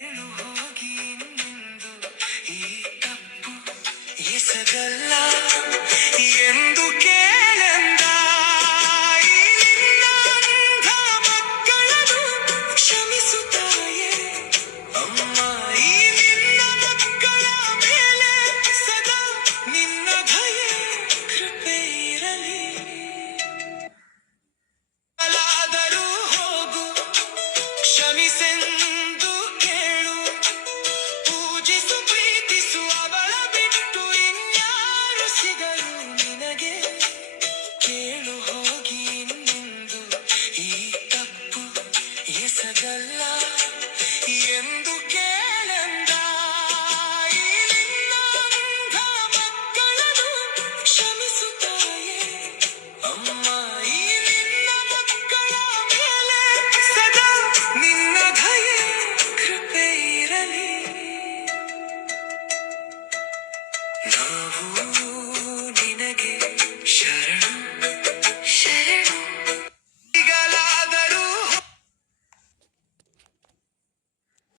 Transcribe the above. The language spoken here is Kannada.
ಹೇಳು ಹೋಗಿ ನಿಂದು ಈ ತಪ್ಪು ಎಸಗಲ್ಲ ಎಂದು ಕೇಳೆಂದ ಈ ನಿನ್ನ ಅಂಧ ಮಕ್ಕಳನ್ನು ಕ್ಷಮಿಸುತ್ತಾಯೇ ಅಮ್ಮ. ಈ ನಿನ್ನ ಮಕ್ಕಳ ಮೇಲೆ ಸದಾ ನಿನ್ನ ದಯೆ ಕೃಪೆ ಇರಲಿ. ಅಲಾದರೂ ಹೋಗು ಕ್ಷಮಿಸೆಂದು ಕೇಳು, ಪೂಜಿಸು ಪ್ರೀತಿಸು ಅವಳ ಬಿಟ್ಟು ಇನ್ಯಾರು ಸಿಗರು ನಿನಗೆ. ಕೇಳು ಹೋಗಿ ನಿಂದು ಈ ತಪ್ಪು ಎಸಗಲ್ಲ ಎಂದು ಕೇಳೆಂದ ಈ ನಿನ್ನ ಅಂಧ ಮಕ್ಕಳನ್ನು ಕ್ಷಮಿಸುತ್ತಾಯೇ ಅಮ್ಮ. ಈ ನಿನ್ನ ಮಕ್ಕಳ ಮೇಲೆ ಸದಾ ನಿನ್ನ ದಯೆ ಕೃಪೆ ಇರಲಿ. ನಾವು ನಿನಗೆ ಶರಣ